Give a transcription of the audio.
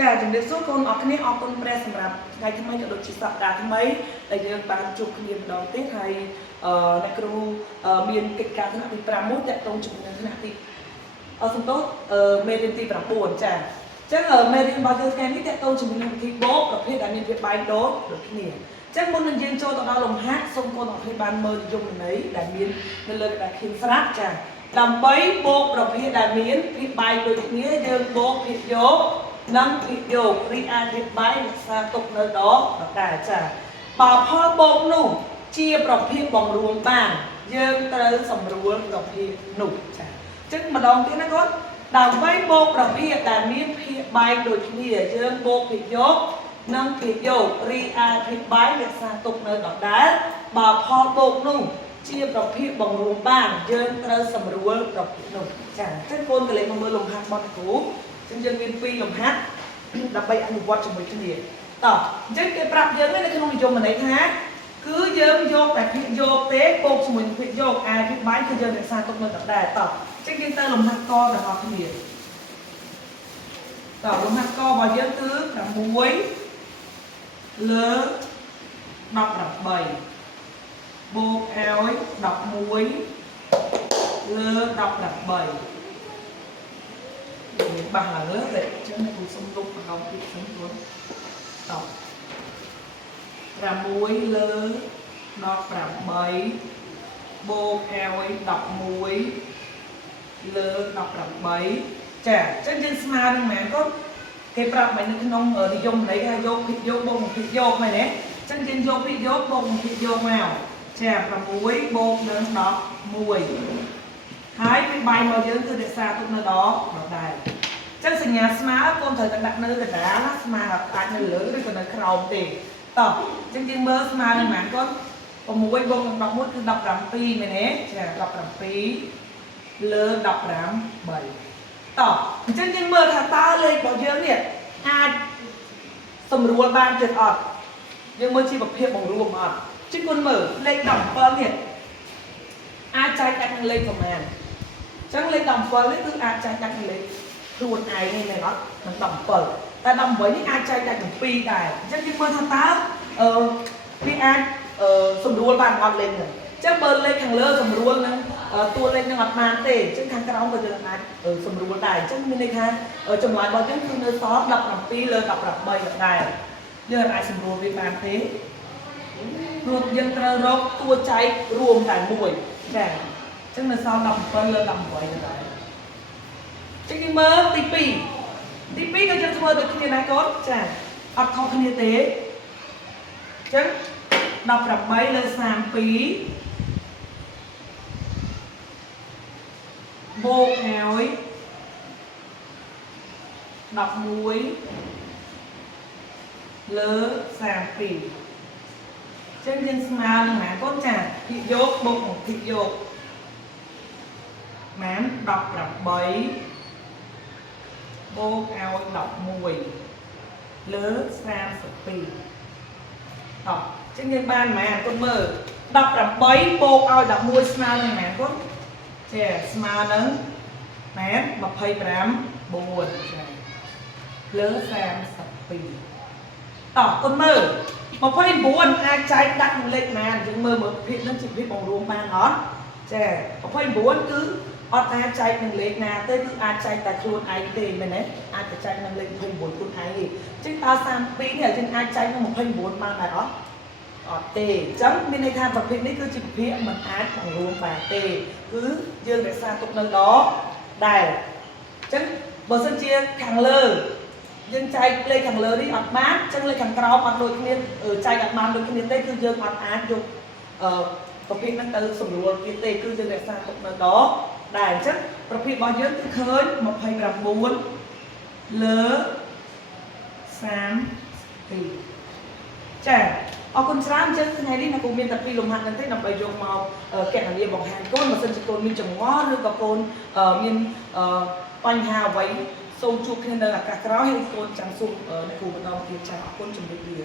ចាជំរាបសួរកូនអរគ្នាអរគុណព្រះសម្រាប់ថ្ងៃថ្មីក៏ដូចជាសប្តាហ៍ថ្មីដែលយើងបានជួបគ្នាម្ដងទៀតហើយអ្នកគ្រូមានកិច្ចការថ្នាក់ទី5មួយតាក់ទងជាមួយនឹងថ្នាក់ទីសំទោសមេរៀនទី9ចាអញ្ចឹងមេរៀនរបស់យើងថ្ងៃនេះតាក់ទងជាមួយនឹងវិធីបូកប្រភេទដែលមានភាពបែកដូចគ្នាអញ្ចឹងមុននឹងយើងចូលទៅដល់លំហាត់សូមកូនអរគ្នាបានមើលនិយមន័យដែលមាននៅលើក្តារខៀនស្រាប់ចាដើម្បីបូកប្រភេទដែលមានភាពបែកដូចគ្នាយើងបូកភាពយកនិងភាពយករីអាធិប្បាយរក្សាទុកនៅដកដែរចាបើផលបូកនោះជាប្រភេទបង្រួមបានយើងត្រូវសម្រួលប្រភេទនោះចាអញ្ចឹងម្ដងទៀតណាកូនដើម្បីបូកប្រភេទដែលមានភាពបែកដូចគ្នាយើងបូកភាពយកនិងភាពយករីអាធិប្បាយរក្សាទុកនៅដដែលបើផលបូកនោះជាប្រភេទបង្រួមបានយើងត្រូវសម្រួលប្រភេទនោះចាអញ្ចឹងកូនកលេចមកមើលលំហាត់របស់គ្រូអញ្ចឹងយើងមាន2លំហាត់ដើម្បីអនុវត្តជាមួយគ្នាតោះអញ្ចឹងគេប្រាប់យើងនៅក្នុងនិយមន័យថាគឺយើងយកតែភាគយកទេបូកជាមួយនឹងភាគយកអាភាគបាយគឺយើងរក្សាទុកនៅដដែលតោះអញ្ចឹងយើងទៅលំហាត់កទាំងអស់គ្នាតោះលំហាត់ករបស់យើងគឺ6លើ18បូកឲ្យ11លើ18បាស់ឡើងលើតែអញ្ចឹងគ្រូសុំលុបម្ដងទៀតខ្ញុំគន់តោះ6លើ18បូកឲ្យ11លើ18ចាអញ្ចឹងយើងស្មើនឹងម៉ែកូនគេប្រាប់មកនៅក្នុងនិយមន័យថាយកភាគយកបូកភាគយកមែនទេអញ្ចឹងយើងយកភាគយកបូកភាគយកមកចា6បូកនឹង11ហើយពីបាយរបស់យើងគឺរក្សាទុកនៅដដែលអញ្ចឹងសញ្ញាស្មើកូនត្រូវតែដាក់នៅកណ្ដាលណាស្មើអាចនៅលើឬក៏នៅក្រោមទេតោះអញ្ចឹងយើងមើលស្មើនឹងប៉ុន្មានកូន6បូកនឹង11គឺ17មែនទេចា17លើ15តោះអញ្ចឹងយើងមើលថាតើលេខរបស់យើងនេះអាចសម្រួលបានទេអត់យើងមើលជាប្រភេទបង្រួមអត់ជិះគុណមើលលេខ17នេះអាចចែកដាច់នឹងលេខប្រមាណអញ្ចឹងលេខ17នេះគឺអាចចែកដាច់នឹងលេខខ្លួនឯងនេះមែនអត់នឹង17តែ18នេះអាចចែកដាច់នឹង2ដែរអញ្ចឹងយើងមើលថាតើវាអាចសម្រួលបានអត់លេខហ្នឹងអញ្ចឹងបើលេខខាងលើសម្រួលនឹងតួលេខនឹងអត់បានទេអញ្ចឹងខាងក្រោមក៏យើងអាចសម្រួលដែរអញ្ចឹងមានន័យថាចម្លើយរបស់យើងគឺនៅសល់17លើ18ដែរយើងអាចសម្រួលវាបានទេព្រោះយើងត្រូវរកតួចែករួមតែមួយចាអញ្ចឹងនៅសល់17លើ18ដែរអញ្ចឹងយើងមើលទី2ក៏យើងធ្វើដូចគ្នាដែរកូនចាអត់ខុសគ្នាទេអញ្ចឹង18លើ32បូកឲ្យ11លើ32ចឹងយើងស្មើនឹងណាកូនចាភាគយកបូកនឹងភាគយកម៉ាន18បូកឲ្យ11លើ32តោះចឹងយើងបានម៉ានកូនមើល18បូកឲ្យ11ស្មើនឹងម៉ានកូនចាស្មើនឹងម៉ាន25 4ចាលើ32តោះកូនមើល29អាចចែកដាក់នឹងលេខម៉ានយើងមើលភាគនឹងជាភាគបង្រួមបានអត់ចា29គឺអត់អាចចែកនឹងលេខណាទេគឺអាចចែកតែខ្លួនឯងទេមែនទេអាចទៅចែកនឹងលេខ29ខ្លួនឯងទេអញ្ចឹងតើ32នេះយើងអាចចែកនឹង29បានដែរអត់អត់ទេអញ្ចឹងមានន័យថាប្រភេទនេះគឺជាប្រភេទមិនអាចបង្រួមបានទេគឺយើងរក្សាទុកនៅដដែលអញ្ចឹងបើសិនជាខាងលើយើងចែកលេខខាងលើនេះអត់បានអញ្ចឹងលេខខាងក្រោមអត់ដូចគ្នាចែកអត់បានដូចគ្នាទេគឺយើងអត់អាចយកប្រភេទហ្នឹងទៅសម្រួលទៀតទេគឺយើងរក្សាទុកនៅដដែលអញ្ចឹងប្រភេទរបស់យើងគឺឃើញ29លើ32ចាអរគុណច្រើនអញ្ចឹងថ្ងៃនេះខ្ញុំមានតែ2លំហាត់ហ្នឹងទេដើម្បីយកមកកណនាបង្ហាញកូនបើសិនជាកូនមានចម្ងល់ឬក៏កូនមានបញ្ហាអ្វីសូមជួបគ្នានៅឱកាសក្រោយហើយកូនចាំសួរអ្នកគ្រូម្ដងទៀតចាអរគុណជំរាបលា